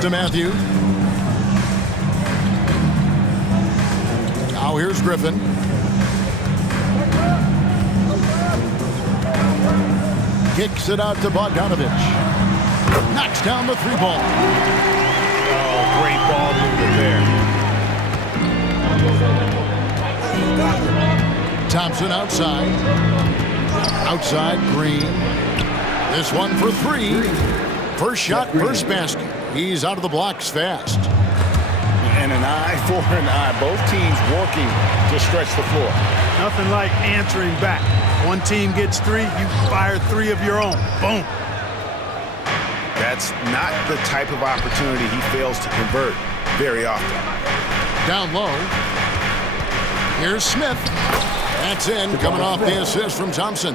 to Matthew. Now here's Griffin. Kicks it out to Bogdanovich. Knocks down the three ball. Oh, great ball movement there. Thompson outside. Outside, Green. This one for three. First shot, first basket. He's out of the blocks fast. And an eye for an eye. Both teams working to stretch the floor. Nothing like answering back. One team gets three, you fire three of your own. Boom. That's not the type of opportunity he fails to convert very often. Down low. Here's Smith. That's in, coming off the assist from Thompson.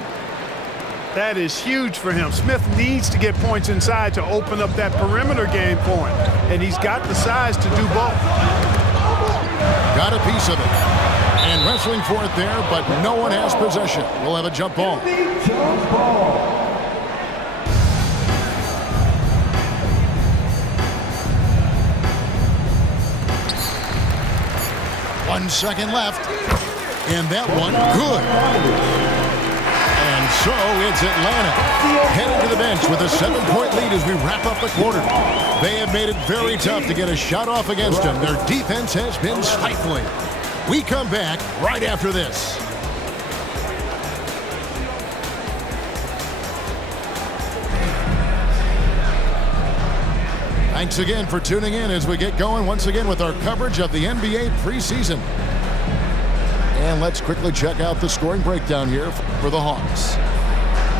That is huge for him. Smith needs to get points inside to open up that perimeter game for him. And he's got the size to do both. Got a piece of it. And wrestling for it there, but no one has possession. We'll have a jump ball. 1 second left. And that one, good. And so it's Atlanta heading to the bench with a 7-point lead as we wrap up the quarter. They have made it very tough to get a shot off against them. Their defense has been stifling. We come back right after this. Thanks again for tuning in as we get going once again with our coverage of the NBA preseason. And let's quickly check out the scoring breakdown here for the Hawks.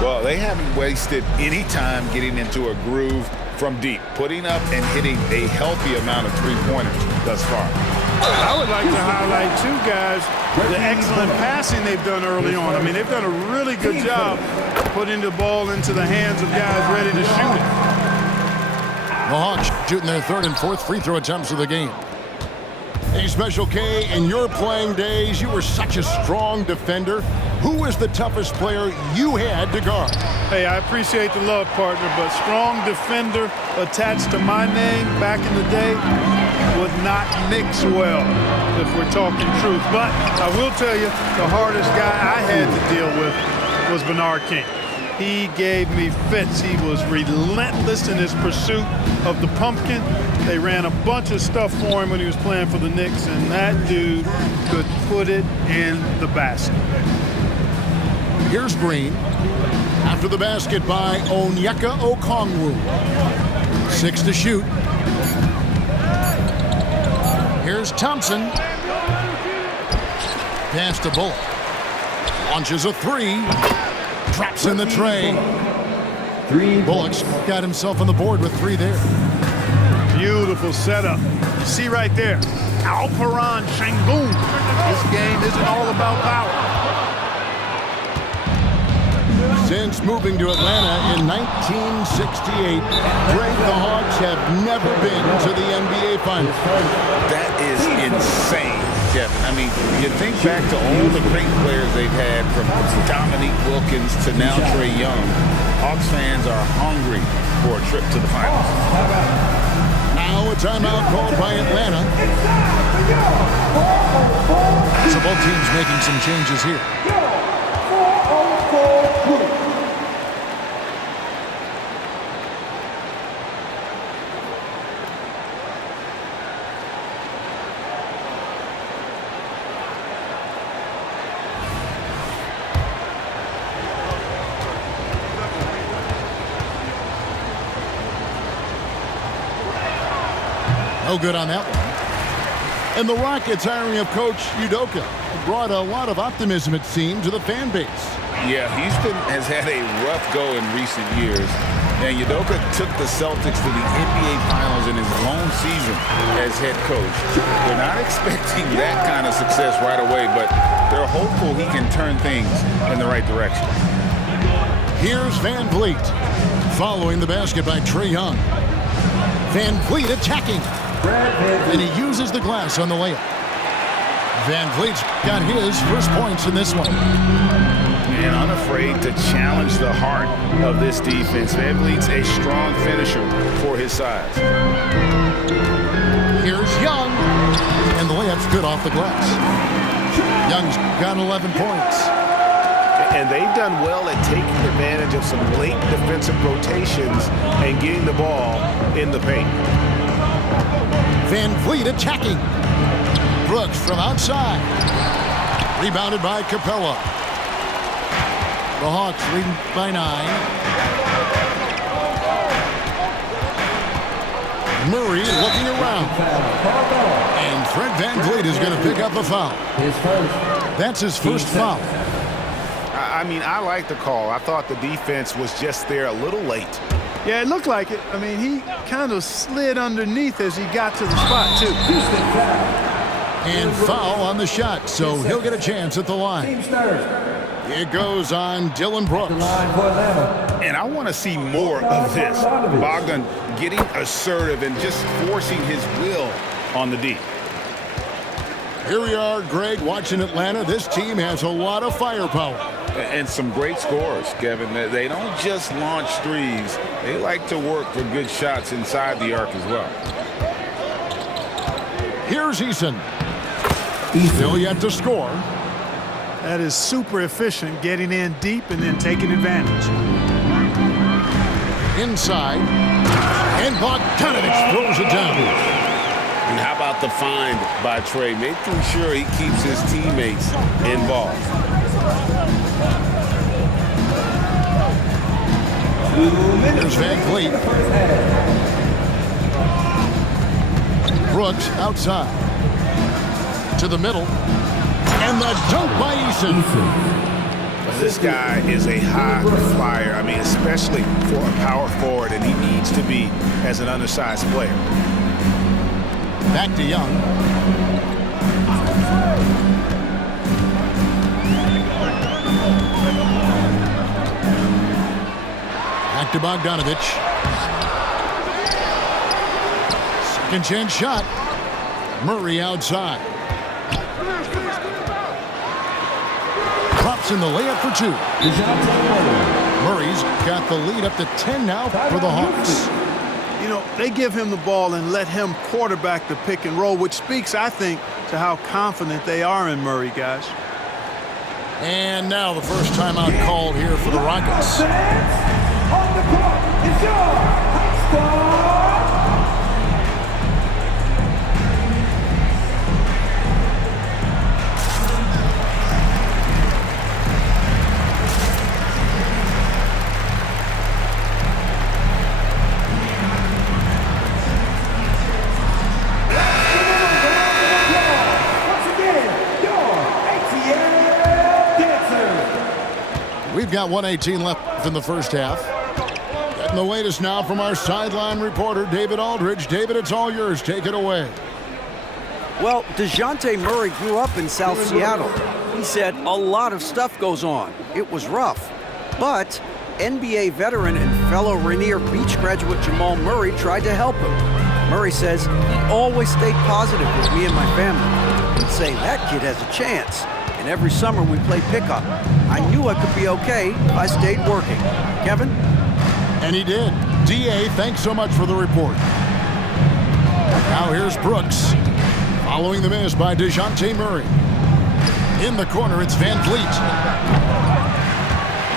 Well, they haven't wasted any time getting into a groove from deep, putting up and hitting a healthy amount of three-pointers thus far. I would like to highlight, too, guys, the excellent passing they've done early on. I mean, they've done a really good job putting the ball into the hands of guys ready to shoot it. The Hawks shooting their third and fourth free throw attempts of the game. Hey, Special K, in your playing days, you were such a strong defender. Who was the toughest player you had to guard? Hey, I appreciate the love, partner, but strong defender attached to my name back in the day would not mix well, if we're talking truth. But I will tell you, the hardest guy I had to deal with was Bernard King. He gave me fits. He was relentless in his pursuit of the pumpkin. They ran a bunch of stuff for him when he was playing for the Knicks, and that dude could put it in the basket. Here's Green. After the basket by Onyeka Okongwu. 6 to shoot. Here's Thompson. Pass to Bullock. Launches a three. Traps in the tray. Bullock's got himself on the board with 3 there. Beautiful setup. See right there, Alperen Sengun. This game isn't all about power. Since moving to Atlanta in 1968, Greg, the Hawks have never been to the NBA Finals. That is insane, Kevin. I mean, you think back to all the great players they've had, from Dominique Wilkins to now Trae Young. Hawks fans are hungry for a trip to the finals. Now a timeout called by Atlanta. So both teams making some changes here. No good on that one. And the Rockets hiring of Coach Udoka brought a lot of optimism, it seemed, to the fan base. Yeah, Houston has had a rough go in recent years. And Udoka took the Celtics to the NBA Finals in his lone season as head coach. They're not expecting that kind of success right away, but they're hopeful he can turn things in the right direction. Here's Van Vliet, following the basket by Trae Young. Van Vliet attacking. And he uses the glass on the layup. Van Vliet's got his first points in this one. And on a afraid to challenge the heart of this defense. VanVleet's a strong finisher for his size. Here's Young, and the layup's good off the glass. Young's got 11 points. And they've done well at taking advantage of some late defensive rotations and getting the ball in the paint. VanVleet attacking. Brooks from outside. Rebounded by Capella. The Hawks leading by 9. Murray looking around. And Fred VanVleet is going to pick up a foul. That's his first foul. I mean, I like the call. I thought the defense was just there a little late. Yeah, it looked like it. I mean, he kind of slid underneath as he got to the spot, too. And foul on the shot, so he'll get a chance at the line. It goes on Dylan Brooks. And I want to see more of this. Bogdan getting assertive and just forcing his will on the D. Here we are, Greg, watching Atlanta. This team has a lot of firepower. And some great scores, Kevin. They don't just launch threes. They like to work for good shots inside the arc as well. Here's Eason. Still yet to score. That is super efficient, getting in deep and then taking advantage. Inside. And Bogdanovich throws it down. And how about the find by Trey, making sure he keeps his teammates involved. There's VanVleet. Brooks outside. To the middle. And the dunk by Eason. This guy is a high flyer. I mean, especially for a power forward, and he needs to be as an undersized player. Back to Young. Back to Bogdanovich. Second chance shot. Murray outside. Drops in the layup for 2. Murray's got the lead up to 10 now for the Hawks. You know, they give him the ball and let him quarterback the pick and roll, which speaks, I think, to how confident they are in Murray, guys. And now the first timeout called here for the Rockets. On the clock is your high score. We've got 1:18 left in the first half. Getting the latest now from our sideline reporter, David Aldridge. David, it's all yours. Take it away. Well, DeJounte Murray grew up in South Seattle. He said a lot of stuff goes on. It was rough. But NBA veteran and fellow Rainier Beach graduate Jamal Murray tried to help him. Murray says he always stayed positive with me and my family. He'd say that kid has a chance. And every summer we played pickup. I knew I could be okay if I stayed working. Kevin? And he did. D.A., thanks so much for the report. Now here's Brooks. Following the miss by DeJounte Murray. In the corner, it's VanVleet.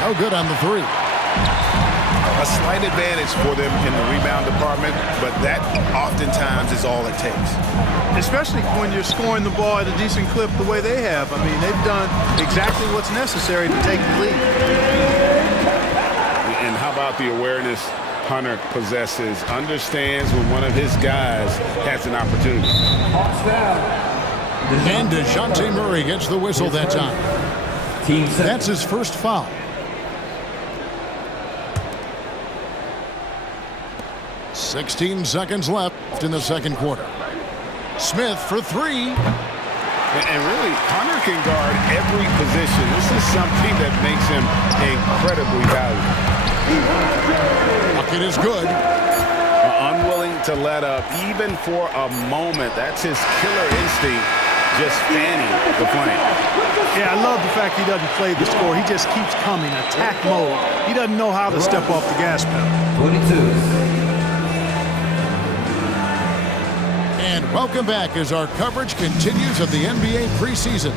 No good on the 3. A slight advantage for them in the rebound department, but that oftentimes is all it takes. Especially when you're scoring the ball at a decent clip the way they have. I mean, they've done exactly what's necessary to take the lead. And how about the awareness Hunter possesses, understands when one of his guys has an opportunity. And DeJounte Murray gets the whistle that time. That's his first foul. 16 seconds left in the second quarter. Smith for 3. And really, Hunter can guard every position. This is something that makes him incredibly valuable. Bucket is good. Unwilling to let up, even for a moment. That's his killer instinct. just fanning the flame. Yeah, I love the fact he doesn't play the score. He just keeps coming, attack mode. He doesn't know how to step off the gas pedal. 22. And welcome back as our coverage continues of the NBA preseason.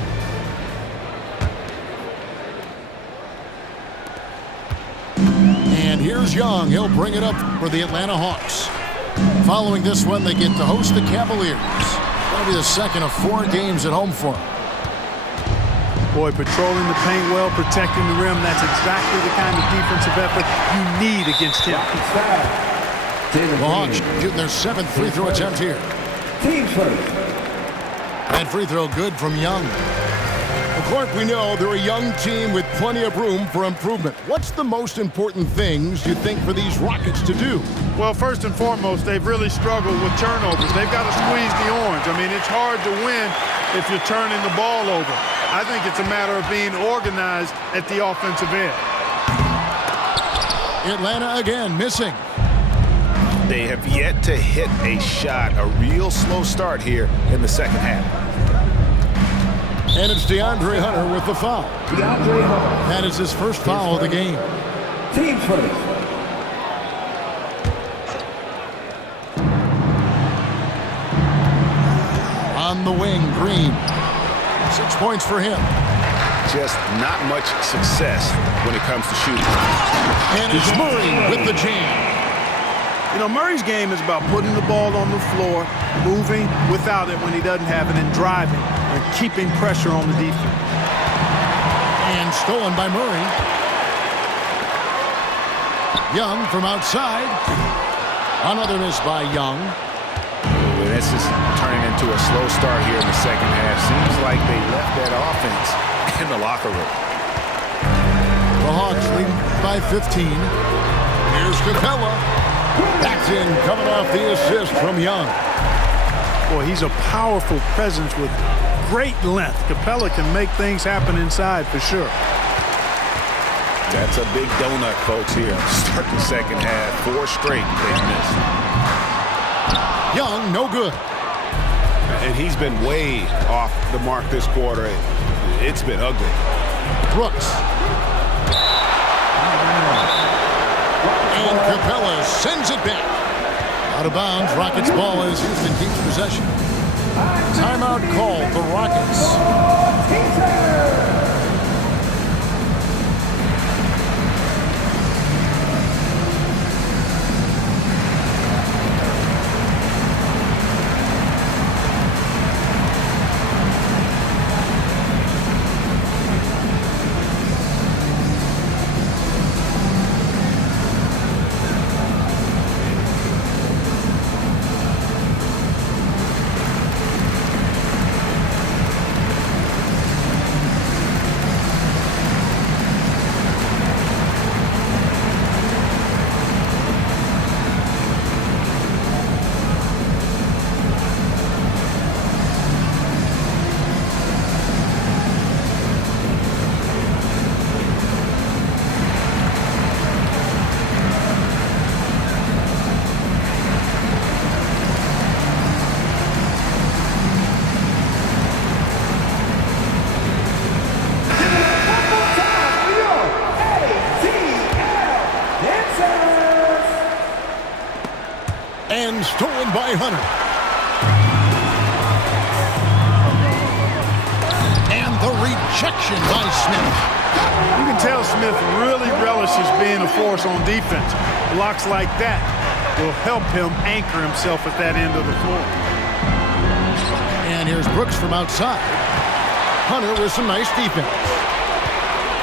And here's Young. He'll bring it up for the Atlanta Hawks. Following this one, they get to host the Cavaliers. That'll be the second of 4 games at home for them. Boy, patrolling the paint well, protecting the rim, that's exactly the kind of defensive effort you need against him. The Hawks shooting their 7th free throw attempt here. Team first. That free throw good from Young. Well, Clark, we know they're a young team with plenty of room for improvement. What's the most important things you think for these Rockets to do? Well, first and foremost, they've really struggled with turnovers. They've got to squeeze the orange. I mean, it's hard to win if you're turning the ball over. I think it's a matter of being organized at the offensive end. Atlanta again missing. They have yet to hit a shot, a real slow start here in the second half. And it's DeAndre Hunter with the foul. DeAndre Hunter. That is his first foul of the game. Team first. On the wing, Green. 6 points for him. Just not much success when it comes to shooting. And it's Murray with the jam. You know, Murray's game is about putting the ball on the floor, moving without it when he doesn't have it, and driving and keeping pressure on the defense. And stolen by Murray. Young from outside. Another miss by Young. Well, this is turning into a slow start here in the second half. Seems like they left that offense in the locker room. The Hawks lead by 15. Here's Capella. That's in, coming off the assist from Young. Boy, he's a powerful presence with great length. Capella can make things happen inside for sure. That's a big donut, folks, here. Start the second half. 4 straight they've missed. Young, no good. And he's been way off the mark this quarter. It's been ugly. Brooks. And Capella sends it back. Out of bounds, Rockets ball as Houston keeps possession. Timeout called, the Rockets. And stolen by Hunter. And the rejection by Smith. You can tell Smith really relishes being a force on defense. Blocks like that will help him anchor himself at that end of the floor. And here's Brooks from outside. Hunter with some nice defense.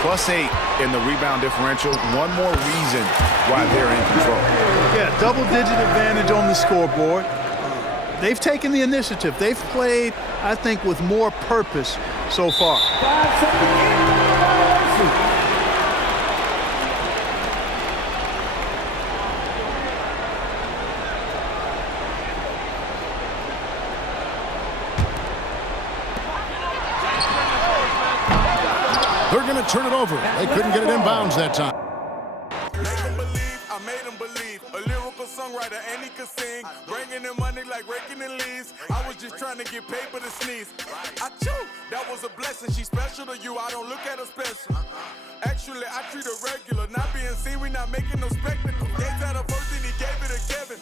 +8 in the rebound differential. One more reason why they're in control. Yeah, double-digit advantage on the scoreboard. They've taken the initiative. They've played, I think, with more purpose so far. 5 seconds in violation. They're going to turn it over. They couldn't get it inbounds that time. Make 'em believe, I made 'em believe. A lyrical songwriter and he could sing. Bringing in money like raking in leaves. I was just trying to get paper to sneeze. Achoo! That was a blessing. She special to you. I don't look at her special. Actually, I treat her regular. Not being seen, we not making no spectacle. They had her first and he gave it to Kevin.